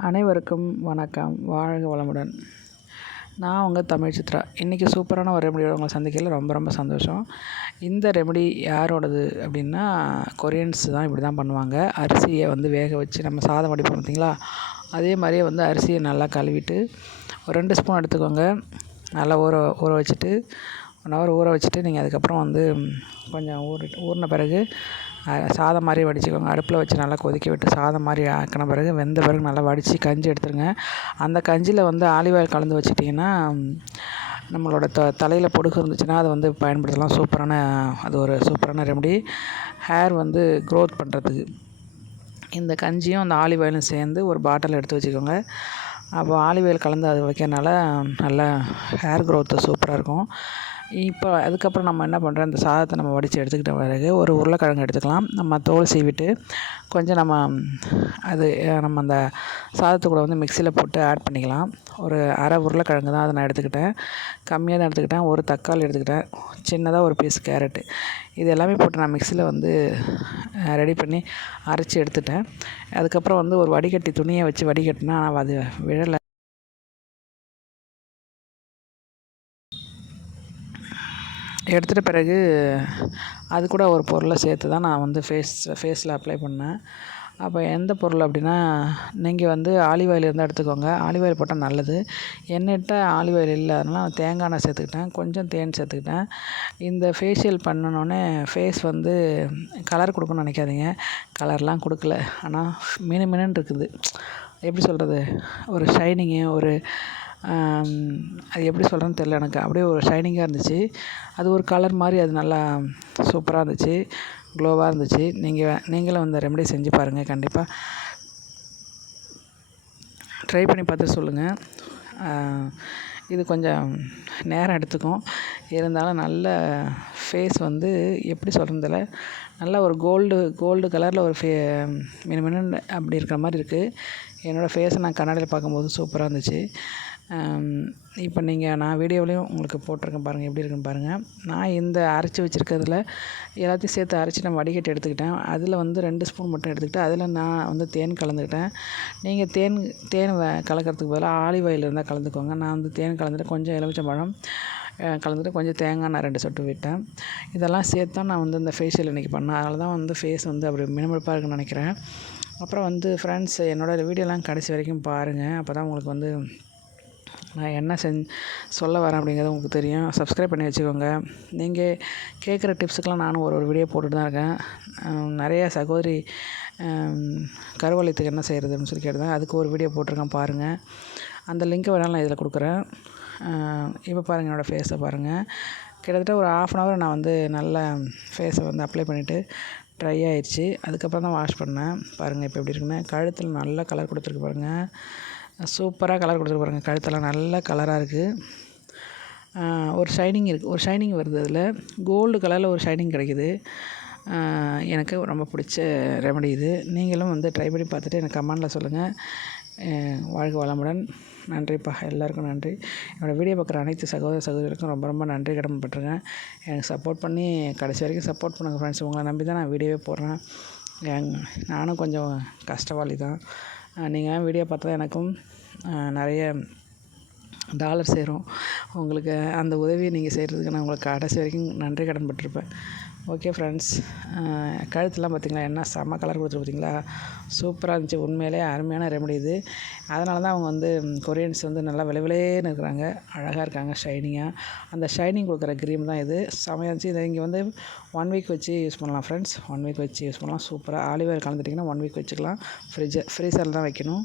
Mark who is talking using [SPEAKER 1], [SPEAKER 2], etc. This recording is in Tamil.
[SPEAKER 1] அனைவருக்கும் வணக்கம். வாழ்க வளமுடன். நான் உங்கள் தமிழ் சித்ரா. இன்றைக்கி சூப்பரான ஒரு ரெமடியோட உங்களை சந்திக்கல ரொம்ப ரொம்ப சந்தோஷம். இந்த ரெமடி யாரோடது அப்படின்னா கொரியன்ஸ் தான் இப்படி தான் பண்ணுவாங்க. அரிசியை வந்து வேக வச்சு நம்ம சாதம் வடிப்போம் பார்த்தீங்களா? அதே மாதிரியே வந்து அரிசியை நல்லா கழுவிட்டு ஒரு ரெண்டு ஸ்பூன் எடுத்துக்கோங்க. நல்லா ஊற ஊற வச்சுட்டு ஒன் ஹவர் ஊற வச்சுட்டு நீங்கள் அதுக்கப்புறம் வந்து கொஞ்சம் ஊறி ஊறின பிறகு சாதம் மாதிரி வடிச்சுக்கோங்க. அடுப்பில் வச்சு நல்லா கொதிக்க விட்டு சாதம் மாதிரி ஆக்கின பிறகு வெந்த பிறகு நல்லா வடித்து கஞ்சி எடுத்துருங்க. அந்த கஞ்சியில் வந்து ஆலிவ் ஆயில் கலந்து வச்சுட்டிங்கன்னா நம்மளோட த தலையில் பொடுகு இருந்துச்சுன்னா அதை வந்து பயன்படுத்தலாம். சூப்பரான அது ஒரு சூப்பரான ரெமடி ஹேர் வந்து க்ரோத் பண்ணுறதுக்கு இந்த கஞ்சியும் அந்த ஆலிவ் ஆயிலும் சேர்ந்து ஒரு பாட்டில் எடுத்து வச்சுக்கோங்க. அப்போ ஆலிவ் ஆயில் கலந்து அது வைக்கிறனால நல்லா ஹேர் க்ரோத்து சூப்பராக இருக்கும். இப்போ அதுக்கப்புறம் நம்ம என்ன பண்ணுறோம் இந்த சாதத்தை நம்ம வடித்து எடுத்துக்கிட்ட பிறகு ஒரு உருளைக்கிழங்கு எடுத்துக்கலாம். நம்ம தோல் சீவிட்டு கொஞ்சம் நம்ம அது நம்ம அந்த சாதத்து கூட வந்து மிக்சியில் போட்டு ஆட் பண்ணிக்கலாம். ஒரு அரை உருளைக்கிழங்கு தான் அதை நான் எடுத்துக்கிட்டேன். கம்மியாக தான் எடுத்துக்கிட்டேன். ஒரு தக்காளி எடுத்துக்கிட்டேன். சின்னதாக ஒரு பீஸ் கேரட்டு இது எல்லாமே போட்டு நான் மிக்சியில் வந்து ரெடி பண்ணி அரைச்சி எடுத்துட்டேன். அதுக்கப்புறம் வந்து ஒரு வடிகட்டி துணியை வச்சு வடிகட்டினா அது விழலை. எடுத்துகிட்ட பிறகு அது கூட ஒரு பொருளை சேர்த்து தான் நான் வந்து ஃபேஸ் ஃபேஸில் அப்ளை பண்ணேன். அப்போ எந்த பொருள் அப்படின்னா நீங்கள் வந்து ஆலிவ் ஆயில் இருந்தால் எடுத்துக்கோங்க. ஆலிவ் ஆயில் போட்டால் நல்லது. என்கிட்ட ஆலிவ் ஆயில் இல்லை அதனால் தேங்காய் எண்ணெய் சேர்த்துக்கிட்டேன். கொஞ்சம் தேன் சேர்த்துக்கிட்டேன். இந்த ஃபேஷியல் பண்ணணுன்னே ஃபேஸ் வந்து கலர் கொடுக்கணும்னு நினைக்காதீங்க. கலர்லாம் கொடுக்கல. ஆனால் மினு மினுன்னு இருக்குது. எப்படி சொல்கிறது ஒரு ஷைனிங்கு ஒரு அது எப்படி சொல்கிறேன்னு தெரில எனக்கு. அப்படியே ஒரு ஷைனிங்காக இருந்துச்சு. அது ஒரு கலர் மாதிரி அது நல்லா சூப்பராக இருந்துச்சு. க்ளோவாக இருந்துச்சு. நீங்கள் நீங்களும் அந்த ரெமடி செஞ்சு பாருங்கள் கண்டிப்பாக ட்ரை பண்ணி பார்த்து சொல்லுங்கள் இது கொஞ்சம் நேரம் எடுத்துக்கும். இருந்தாலும் நல்ல ஃபேஸ் வந்து எப்படி சொல்கிறதில்ல நல்ல ஒரு கோல்டு கோல்டு கலரில் ஒரு ஃபே மினு மினுன்னு அப்படி இருக்கிற மாதிரி இருக்குது என்னோடய ஃபேஸை நான் கண்ணாடியில் பார்க்கும்போது சூப்பராக இருந்துச்சு. இப்போ நீங்கள் நான் வீடியோவிலையும் உங்களுக்கு போட்டிருக்கேன் பாருங்கள் எப்படி இருக்குன்னு பாருங்கள் நான் இந்த அரைச்சி வச்சுருக்கிறதுல எல்லாத்தையும் சேர்த்து அரைச்சி நான் வடிகட்டி எடுத்துக்கிட்டேன். அதில் வந்து ரெண்டு ஸ்பூன் மட்டும் எடுத்துக்கிட்டு அதில் நான் வந்து தேன் கலந்துக்கிட்டேன். நீங்கள் தேன் தேன் கலக்கிறதுக்கு பதிலாக ஆலிவ் ஆயில் இருந்தால் கலந்துக்கோங்க. நான் வந்து தேன் கலந்துட்டு கொஞ்சம் எலுமிச்சம்பழம் கலந்துட்டு கொஞ்சம் தேங்காய் நான் ரெண்டு சொட்டு விட்டேன். இதெல்லாம் சேர்த்து தான் நான் வந்து இந்த ஃபேஷியல் இன்றைக்கி பண்ணேன். அதனால தான் வந்து ஃபேஸ் வந்து அப்படி மினுமினுப்பாக இருக்குன்னு நினைக்கிறேன். அப்புறம் வந்து ஃப்ரெண்ட்ஸ் என்னோடய வீடியோலாம் கடைசி வரைக்கும் பாருங்கள் அப்போ தான் உங்களுக்கு வந்து நான் என்ன செஞ் சொல்ல வரேன் அப்படிங்கிறது உங்களுக்கு தெரியும். சப்ஸ்கிரைப் பண்ணி வச்சுக்கோங்க. நீங்கள் கேட்குற டிப்ஸுக்கெலாம் நானும் ஒரு ஒரு வீடியோ போட்டுட்டு தான் இருக்கேன். நிறைய சகோதரி கருவளையத்துக்கு என்ன செய்கிறதுன்னு சொல்லி கேட்டிருந்தாங்க அதுக்கு ஒரு வீடியோ போட்டிருக்கேன் பாருங்கள் அந்த லிங்க்கை வேணாலும் நான் இதில் கொடுக்குறேன். இப்போ பாருங்கள் என்னோடய ஃபேஸை பாருங்கள் கிட்டத்தட்ட ஒரு ஆஃப் அன் ஹவர் நான் வந்து நல்ல ஃபேஸை வந்து அப்ளை பண்ணிவிட்டு ட்ரை ஆயிடுச்சு அதுக்கப்புறம் தான் வாஷ் பண்ணேன். பாருங்கள் இப்போ எப்படி இருக்குன்னு. கழுத்தில் நல்ல கலர் கொடுத்துருக்கு பாருங்கள் சூப்பராக கலர் கொடுத்துருக்கு பாருங்கள் கழுத்தெல்லாம் நல்ல கலராக இருக்குது ஒரு ஷைனிங் இருக்குது ஒரு ஷைனிங் வருது அதில். கோல்டு கலரில் ஒரு ஷைனிங் கிடைக்குது. எனக்கு ரொம்ப பிடிச்ச ரெமடி இது. நீங்களும் வந்து ட்ரை பண்ணி பார்த்துட்டு எனக்கு கமெண்டில் சொல்லுங்கள் வாழ்க வளமுடன். நன்றிப்பா. எல்லாருக்கும் நன்றி. என்னோடய வீடியோ பார்க்குற அனைத்து சகோதர சகோதரிகளுக்கும் ரொம்ப ரொம்ப நன்றி கடமைப்பட்டிருக்கேன் எனக்கு சப்போர்ட் பண்ணி கடைசி வரைக்கும் சப்போர்ட் பண்ணுங்கள் ஃப்ரெண்ட்ஸ் உங்களை நம்பி தான் நான் வீடியோவே போடுறேன். நானும் கொஞ்சம் கஷ்டவாளி தான் நீங்கள் வீடியோ பார்த்தா எனக்கும் நிறைய டாலர் சேரும். உங்களுக்கு அந்த உதவியை நீங்கள் செய்கிறதுக்கு நான் உங்களுக்கு கடைசி வரைக்கும் நன்றி கடன் பட்டிருப்பேன். ஓகே ஃப்ரெண்ட்ஸ் கழுத்துலாம் பார்த்திங்களா என்ன செம்ம கலர் கொடுத்துரு பார்த்தீங்களா சூப்பராக இருந்துச்சு. உண்மையிலே அருமையான ரெமடி இது. அதனால தான் அவங்க வந்து கொரியன்ஸ் வந்து நல்லா விளைவிலேன்னு இருக்கிறாங்க அழகாக இருக்காங்க ஷைனிங்காக அந்த ஷைனிங் கொடுக்குற க்ரீம் தான் இது. செமையாக இருந்துச்சு. இதை இங்கே வந்து ஒன் வீக் வச்சு யூஸ் பண்ணலாம் ஃப்ரெண்ட்ஸ் ஒன் வீக் வச்சு யூஸ் பண்ணலாம். சூப்பராக ஆலிவேர் கலந்துட்டிங்கன்னா ஒன் வீக் வச்சுக்கலாம். ஃப்ரிட்ஜ் ஃப்ரீசரில் தான் வைக்கணும்.